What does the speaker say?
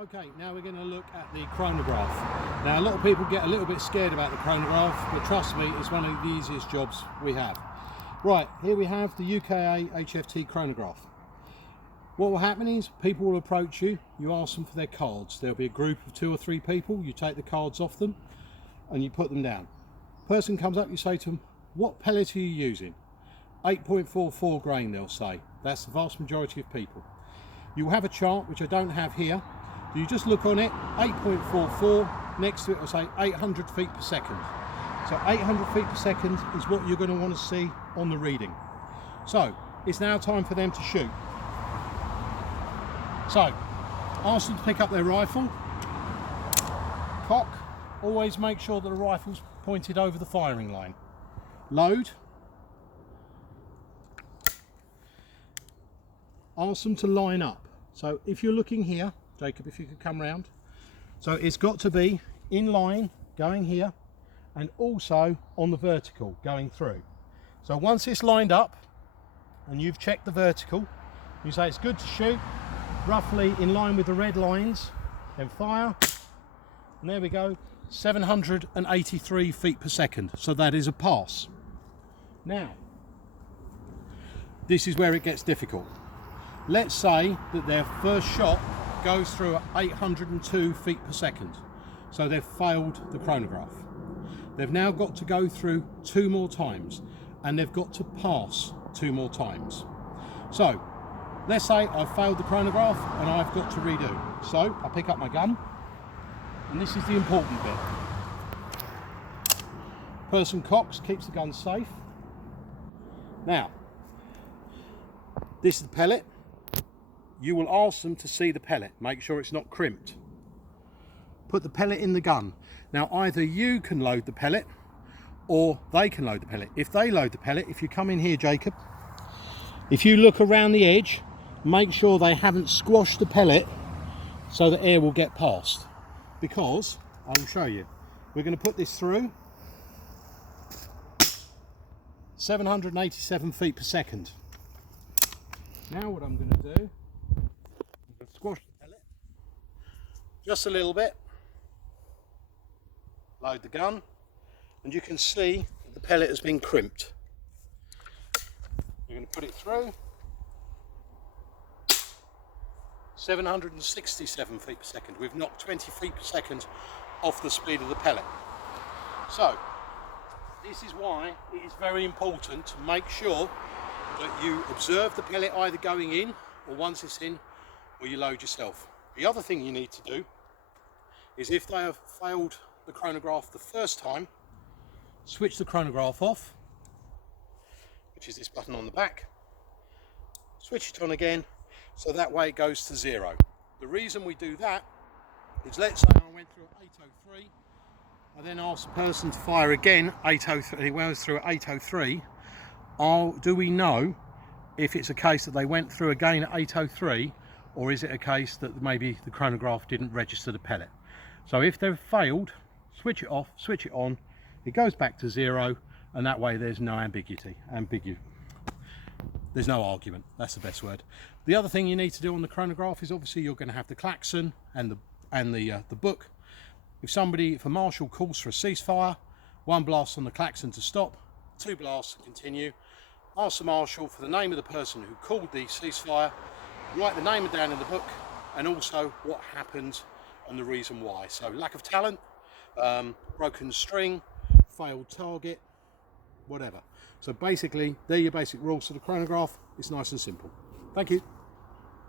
Okay, now we're going to look at the chronograph. Now a lot of people get a little bit scared about the chronograph, but trust me, it's one of the easiest jobs we have. Right, here we have the UKA HFT chronograph. What will happen is people will approach you, you ask them for their cards. There'll be a group of 2 or 3 people, you take the cards off them and you put them down. Person comes up, you say to them, what pellet are you using? 8.44 grain, they'll say. That's the vast majority of people. You'll have a chart, which I don't have here. You just look on it, 8.44, next to it will say 800 feet per second. So 800 feet per second is what you're going to want to see on the reading. So it's now time for them to shoot. So ask them to pick up their rifle, cock, always make sure that the rifle's pointed over the firing line. Load. Ask them to line up. So if you're looking here, Jacob, if you could come round. So it's got to be in line, going here, and also on the vertical, going through. So once it's lined up, and you've checked the vertical, you say it's good to shoot, roughly in line with the red lines, then fire, and there we go, 783 feet per second. So that is a pass. Now, this is where it gets difficult. Let's say that their first shot goes through at 802 feet per second. So they've failed the chronograph. They've now got to go through 2 more times and they've got to pass 2 more times. So let's say I've failed the chronograph and I've got to redo. So I pick up my gun and this is the important bit. Person cocks, keeps the gun safe. Now, this is the pellet. You will ask them to see the pellet, make sure it's not crimped. Put the pellet in the gun. Now either you can load the pellet or they can load the pellet. If they load the pellet, if you come in here, Jacob, if you look around the edge, make sure they haven't squashed the pellet so the air will get past. Because, I will show you, we're going to put this through 787 feet per second. Now what I'm going to do, squash the pellet just a little bit, load the gun, and you can see that the pellet has been crimped. We're going to put it through 767 feet per second. We've knocked 20 feet per second off the speed of the pellet. So this is why it is very important to make sure that you observe the pellet either going in or once it's in, or you load yourself. The other thing you need to do is, if they have failed the chronograph the first time, switch the chronograph off, which is this button on the back, switch it on again, so that way it goes to 0. The reason we do that is, let's say I went through at 803, I then ask the person to fire again 803, he goes through at 803, do we know if it's a case that they went through again at 803, or is it a case that maybe the chronograph didn't register the pellet? So if they've failed, switch it off, switch it on, it goes back to 0, and that way there's no ambiguity. There's no argument, that's the best word. The other thing you need to do on the chronograph is, obviously you're going to have the klaxon and the book. If a marshal calls for a ceasefire, 1 blast on the klaxon to stop, 2 blasts to continue. Ask the marshal for the name of the person who called the ceasefire, write the name down in the book, and also what happened and the reason why. So lack of talent, broken string, failed target, whatever. So basically, they're your basic rules for the chronograph. It's nice and simple. Thank you.